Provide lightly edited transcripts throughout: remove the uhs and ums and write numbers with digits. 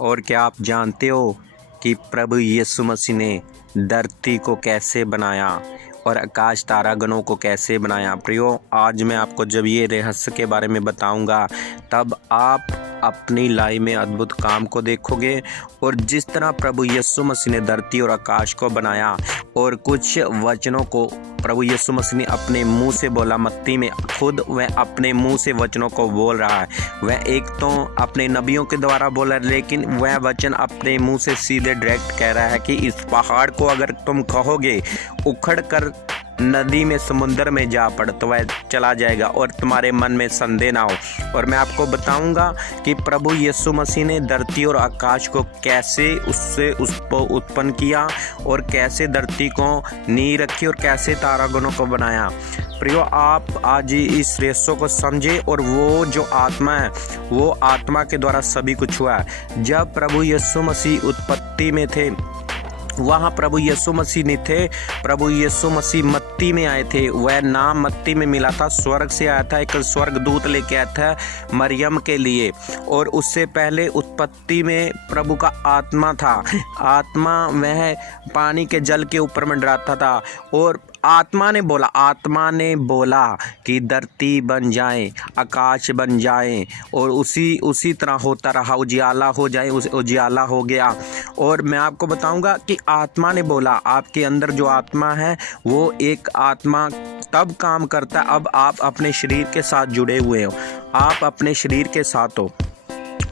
और क्या आप जानते हो कि प्रभु यीशु मसीह ने धरती को कैसे बनाया और आकाश तारागणों को कैसे बनाया। प्रियो, आज मैं आपको जब ये रहस्य के बारे में बताऊंगा तब आप अपनी लाइफ में अद्भुत काम को देखोगे। और जिस तरह प्रभु यीशु मसीह ने धरती और आकाश को बनाया और कुछ वचनों को प्रभु यीशु मसीह ने अपने मुंह से बोला, मत्ती में खुद वह अपने मुंह से वचनों को बोल रहा है। वह एक तो अपने नबियों के द्वारा बोला, लेकिन वह वचन अपने मुंह से सीधे डायरेक्ट कह रहा है कि इस पहाड़ को अगर तुम कहोगे उखड़ कर नदी में समुद्र में जा पड़ तो वह चला जाएगा और तुम्हारे मन में संदेह ना हो। और मैं आपको बताऊंगा कि प्रभु यीशु मसीह ने धरती और आकाश को कैसे उसको उत्पन्न किया और कैसे धरती को नींव रखी और कैसे तारागणों को बनाया। प्रियो, आप आज इस रहस्य को समझे और वो जो आत्मा है वो आत्मा के द्वारा सभी कुछ हुआ है। जब प्रभु यीशु मसीह उत्पत्ति में थे वहाँ प्रभु यीशु मसीह नहीं थे, प्रभु यीशु मसीह मत्ती में आए थे। वह नाम मत्ती में मिला था, स्वर्ग से आया था, एक स्वर्गदूत लेके आया था मरियम के लिए। और उससे पहले उत्पत्ति में प्रभु का आत्मा था। आत्मा वह पानी के जल के ऊपर मंडराता था और आत्मा ने बोला कि धरती बन जाए, आकाश बन जाए। और उसी तरह होता रहा, उजियाला हो जाए, उजियाला हो गया। और मैं आपको बताऊंगा कि आत्मा ने बोला। आपके अंदर जो आत्मा है वो एक आत्मा तब काम करता है, अब आप अपने शरीर के साथ जुड़े हुए हो, आप अपने शरीर के साथ हो।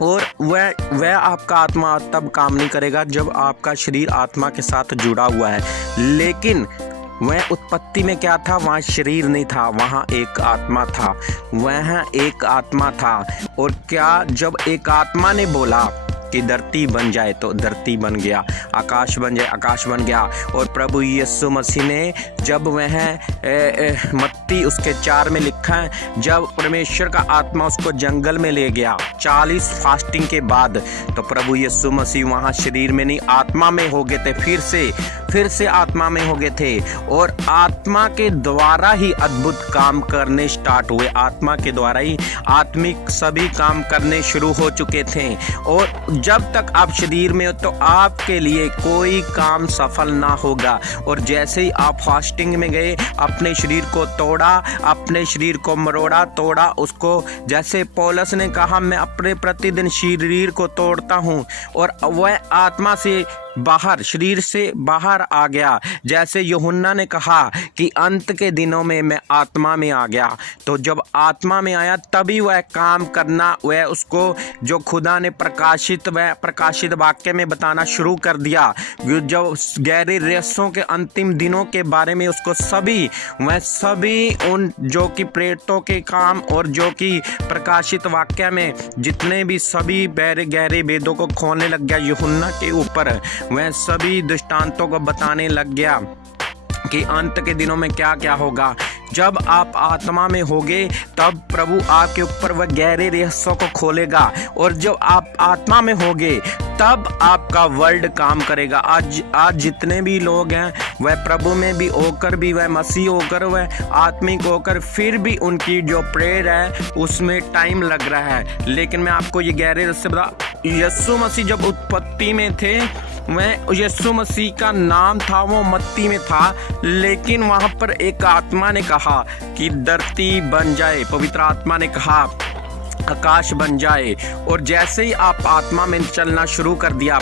और वह आपका आत्मा तब काम नहीं करेगा जब आपका शरीर आत्मा के साथ जुड़ा हुआ है। लेकिन वह उत्पत्ति में क्या था? वहाँ शरीर नहीं था, वहाँ एक आत्मा था, वह एक आत्मा था। और क्या जब एक आत्मा ने बोला कि धरती बन जाए तो धरती बन गया, आकाश बन जाए, आकाश बन गया। और प्रभु यीशु मसीह ने जब वह मत्ती उसके 4 में लिखा है, जब परमेश्वर का आत्मा उसको जंगल में ले गया 40 फास्टिंग के बाद, तो प्रभु यीशु मसीह वहाँ शरीर में नहीं आत्मा में हो गए थे। फिर से आत्मा में हो गए थे और आत्मा के द्वारा ही अद्भुत काम करने स्टार्ट हुए। आत्मा के द्वारा ही आत्मिक सभी काम करने शुरू हो चुके थे। और जब तक आप शरीर में हो तो आपके लिए कोई काम सफल ना होगा। और जैसे ही आप फास्टिंग में गए, अपने शरीर को तोड़ा, अपने शरीर को मरोड़ा, तोड़ा उसको, जैसे पौलुस ने कहा मैं अपने प्रतिदिन शरीर को तोड़ता हूँ, और वह आत्मा से बाहर, शरीर से बाहर आ गया। जैसे यूहन्ना ने कहा कि अंत के दिनों में मैं आत्मा में आ गया। तो जब आत्मा में आया तभी वह काम करना, वह उसको जो खुदा ने प्रकाशित वाक्य में बताना शुरू कर दिया। जो गहरे रहस्यों के अंतिम दिनों के बारे में उसको सभी उन जो कि प्रेरितों के काम और जो कि प्रकाशित वाक्य में जितने भी सभी गहरे वेदों को खोलने लग गया यूहन्ना के ऊपर। वह सभी दृष्टांतों को बताने लग गया कि अंत के दिनों में क्या क्या होगा। जब आप आत्मा में होगे तब प्रभु आपके ऊपर वह गहरे रहस्यों को खोलेगा। और जब आप आत्मा में होगे तब आपका वर्ल्ड काम करेगा। आज जितने भी लोग हैं वह प्रभु में भी होकर भी, वह मसीह होकर, वह आत्मिक होकर, फिर भी उनकी जो प्रेयर है उसमें टाइम लग रहा है। लेकिन मैं आपको ये गहरे रहस्य बता, यीशु मसीह जब उत्पत्ति में थे, वह यीशु मसीह का नाम था वो मत्ती में था, लेकिन वहाँ पर एक आत्मा ने कहा कि धरती बन जाए, पवित्र आत्मा ने कहा आकाश बन जाए। और जैसे ही आप आत्मा में चलना शुरू कर दिया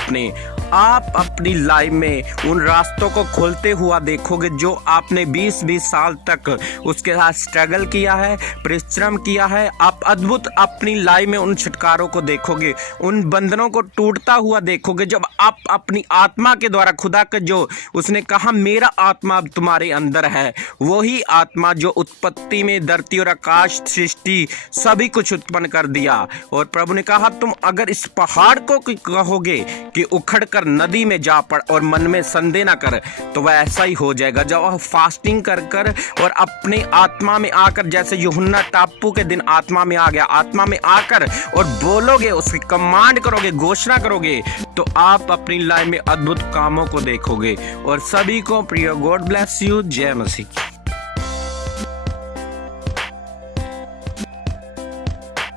आप अपनी लाइफ में उन रास्तों को खोलते हुआ देखोगे जो आपने 20-20 साल तक उसके साथ स्ट्रगल किया है, परिश्रम किया है। आप अद्भुत अपनी लाइफ में उन छुटकारों को देखोगे, उन बंधनों को टूटता हुआ देखोगे जब आप अपनी आत्मा के द्वारा, खुदा का जो उसने कहा मेरा आत्मा अब तुम्हारे अंदर है, वही आत्मा जो उत्पत्ति में धरती और आकाश सृष्टि सभी कुछ उत्पन्न कर दिया। और प्रभु ने कहा तुम अगर इस पहाड़ को कहोगे कि उखड़ नदी में जा पड़ और मन में संदेह ना कर, तो वह ऐसा ही हो जाएगा। जब वह फास्टिंग कर और अपने आत्मा में आकर, जैसे यूहन्ना टापू के दिन आत्मा में आ गया, आत्मा में आकर और बोलोगे, उसकी कमांड करोगे, घोषणा करोगे, तो आप अपनी लाइफ में अद्भुत कामों को देखोगे। और सभी को प्रिय, गॉड ब्लेस यू, जय मसीह।